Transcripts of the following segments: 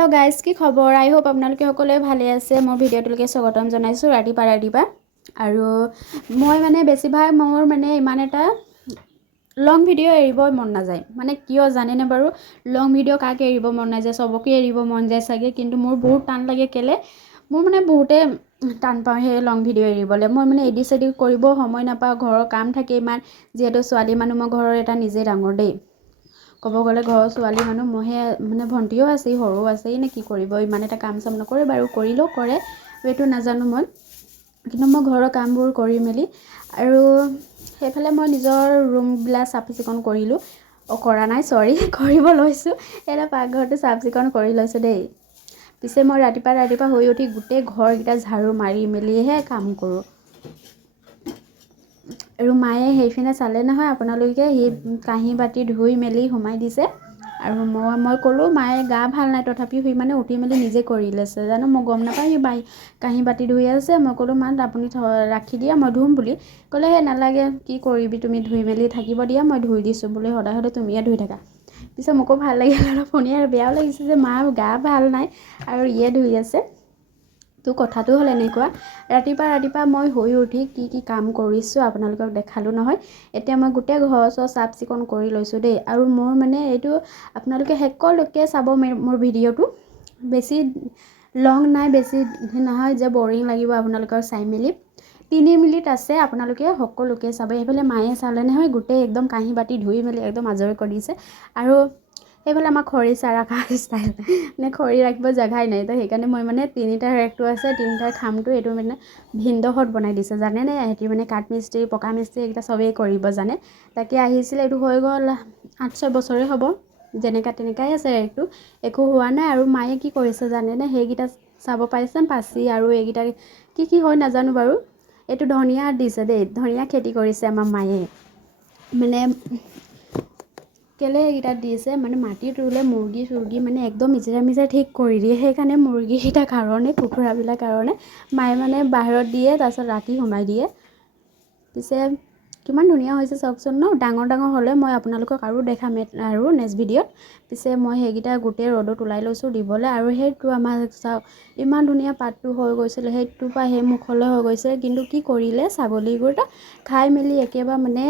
hello guys की खबर I hope আপোনালোকে সকলে ভালে আছে মোৰ ভিডিওটোলৈকে স্বাগতম জনাইছো ৰাতিপুৱা আৰু মই মানে বেছিভাগ মোৰ মানে ইমান এটা লং ভিডিও এৰিব মন নাযায় মানে কিয় জানে না বাৰু লং ভিডিও কাকে এৰিব মন নাযায় সবকে এৰিব মন যায় সাগে কিন্তু মোৰ বহুত টান লাগে কেলে মোৰ মানে বহুতে টান পাওঁ হে লং ভিডিও এৰিবলে মই মানে এডিট কৰিব সময় নাপাওঁ ঘৰৰ কাম থাকে ইমান যেহেতু ছোৱালী মানুহ মই ঘৰৰ এটা নিজে ডাঙৰ দেই কব গলে ঘৰৰ ছোৱালী মানুহ মহে মানে ভন্টিও আছে সৰু আছে নে কি কৰিব ইমান এটা কাম চাম নকৰে বাৰু কৰিলো কৰে এটো নাজানো মই কিন্তু মই ঘৰৰ কামবোৰ কৰি মেলি আৰু হেফালে মই নিজৰ ৰুম বিলা সাফচিকন কৰিলো কৰা নাই সৰি কৰিব লৈছো এৰা পাকঘৰটো সাফচিকন কৰি লৈছো দেই পিছে মই ৰাতিপুৱা হৈ উঠি গুটে ঘৰ গিটা ঝাৰু মাৰি মেলিহে কাম কৰো আৰু মায়ে হেইফিনে চালে নহয় আপোনালোকে হি কাহি বাটি ধুই মেলি huমাই দিছে আৰু মই কলো মায়ে গা ভাল নাই তথাপি হুই মানে উঠি মেলি নিজে কৰি লৈছে জানো মই গম নাপাই হি বাই কাহি বাটি ধুই আছে মই কলো মান আপুনি ৰাখি দিয়া মই ধুম বুলি কলে হে নালাগে কি কৰিবি তুমি ধুই মেলি থাকিব দিয়া মই ধুই দিছো বুলি হদাহতে তুমিয়ে ধুই থাকা পিছে মকো ভাল লাগিল আৰু ফোনিয়া বেয়াও লাগিছে যে মা গা ভাল নাই আৰু ইয়ে ধুই আছে তো কথাটো হল এনেকুৱা ৰাতিপুৱা মই হৈ উঠি কি কাম কৰিছো আপোনালোকক দেখালো নহয় এতিয়া মই গুটে ঘৰ সাফ চিকন কৰি লৈছো দেই আৰু মোৰ মানে এইটো আপোনালোকে হেকলৈকে চাব মোৰ ভিডিওটো বেছি লং নাই বেছি নহয় যে বৰিং লাগিব আপোনালোকৰ চাই মেলি 3 মিনিট আছে আপোনালোকে সকলোকে চাব হেফালে মায়ে চালে নহয় গুটে একদম কাহি বাটি ধুই মেলি একদম আজৰি কৰি দিছে আৰু হেফালে আমাৰ খৰি চাৰাকা ষ্টাইল নে খৰি ৰাখিব জাগাই নাই তো হেকাৰণে মই মানে তিনিটা ৰেকটো আছে তিনিটাৰ খামটো এটো মানে ভিন্দহত বনাই দিছে জানে নে হেতি মানে কাট মিস্ত্ৰী পকা মিস্ত্ৰী এটা সবেই কৰিব জানে তাকে আহিছিল এটো হৈ গল 8-6 বছৰে হ'ব যেনেকা তেনেকাই আছে ৰেকটো একো হোৱা নাই আৰু মায়ে কি কৰিছে জানে নে হেগিটা চাব পাইছেন পাছি আৰু এগিটা কি হয় নাজানো বাৰু এটো ধনিয়া দিছে দেই ধনিয়া খেতি কৰিছে আমাৰ মায়ে মানে কেলে এগিটা দিছে মানে মাটিত ৰুলে মুৰ্গী মানে একদম মিজৰা ঠিক কৰি দিয়ে হেকাৰণে মুৰ্গী গিটা কাৰণে কুকুৰা বিলা কাৰণে মায়ে মানে বাহিৰত দিয়ে তাৰছত ৰাতি huমাই দিয়ে পিছে কিমান ধুনিয়া হৈছে চাওকচোন ন ডাঙৰ হলে মই আপোনালোকক আৰু দেখাম আৰু নেক্সট ভিডিওত পিছে মই হেগিটা গুটে ৰডত উলাই লৈছো দিবলে আৰু হেটো আমাৰ চাওক ইমান ধুনিয়া পাতটো হৈ গৈছিল হেটো পা হে মুখলে হৈ গৈছে কিন্তু কি কৰিলে ছাগলী গৰুটা খাই মেলি একেবা মানে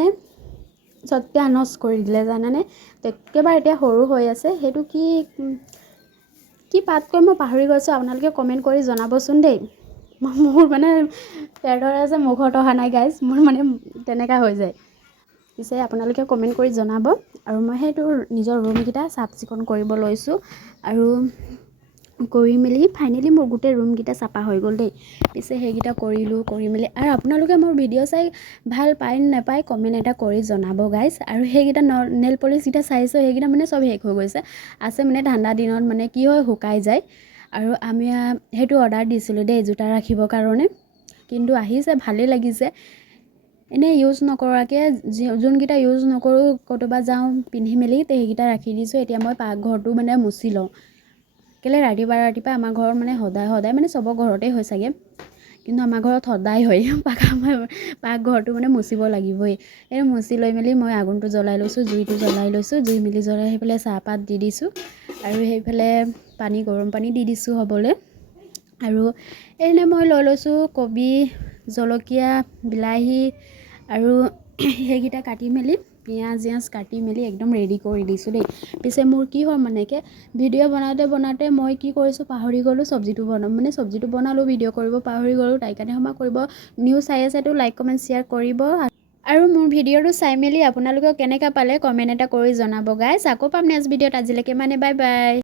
সত্যানশ কৰি দিলে জানানে একেবাৰে এতিয়া সৰু হৈ আছে হেটো কি পাত কয় মই পাহৰি গৈছো আপোনালোকে কমেন্ট কৰি জনাবচোন দেই মোৰ মানে পেৰদৰে আছে মুখত অহা নাই গাইস মোৰ মানে তেনেকা হৈ যায় পিছে আপোনালোকে কমেন্ট কৰি জনাব আৰু মই হেটো নিজৰ ৰুম গিটা সাফ চিকন কৰিব লৈছো আৰু কৰি মেলি ফাইনালি মোৰ গুটে ৰুম গিটা সাফা হৈ গল দেই পিছে হেগিটা কৰি মেলি আৰু আপোনালোকে মোৰ ভিডিও চাই ভাল পায় নাপায় কমেন্ট এটা কৰি জনাব গাইস আৰু হেগিটা নেল পলিশ গিটা চাইছো হেগিটা মানে সব হেক হৈ গৈছে আছে মানে ঠাণ্ডা দিনত মানে কি হয় হুকাই যায় আৰু আমি হেটো অৰ্ডাৰ দিছিলো দেই জোতা ৰাখিবৰ কাৰণে কিন্তু আহিছে ভালে লাগিছে এনে ইউজ নকৰাকে যোন গিটা ইউজ নকৰো কতবা যাও পিন্ধি মেলি তে হেগিটা ৰাখি দিছো এতিয়া মই পাকঘৰটো মানে মুছি লও কেলে ৰাতিপুৱা আমাৰ ঘৰ মানে সদায় মানে সব ঘৰতে হৈ সাগে কিন্তু আমাৰ ঘৰত সদায় হয় পাকঘৰটো মানে মুছিব লাগিবই এই মুছি লৈ মেলি মই আগুনটো জ্বলাই লৈছো জুইটো জ্বলাই লৈছো জুই মিলি জ্বলাই হেফালে চাহপাত দি দিছো আৰু হেফালে গৰম পানী দি দিছো হবলে আৰু এনে মই লৈ লৈছো কবি জলকীয়া বিলাহী আৰু হেগিটা কাটি মেলি পিয়াজ কাটি মেলি একদম ৰেডি কৰি দিছো দেই পিছে মোৰ কি হয় মানেকে ভিডিও বনাওতে মই কি কৰিছো পাহৰি গলো সবজিটো বনাম মানে সবজিটো বনালো ভিডিও কৰিব পাহৰি গলো তাই কাৰণে ক্ষমা কৰিব নিউ চাই আছে তো লাইক কমেন্ট শেয়াৰ কৰিব আৰু মোৰ ভিডিওটো চাই মেলি আপোনালোকে কেনেকা পালে কমেন্ট এটা কৰি জনাব গাইস আকৌ পাম নেক্সট ভিডিওত আজিলৈকে মানে বাই বাই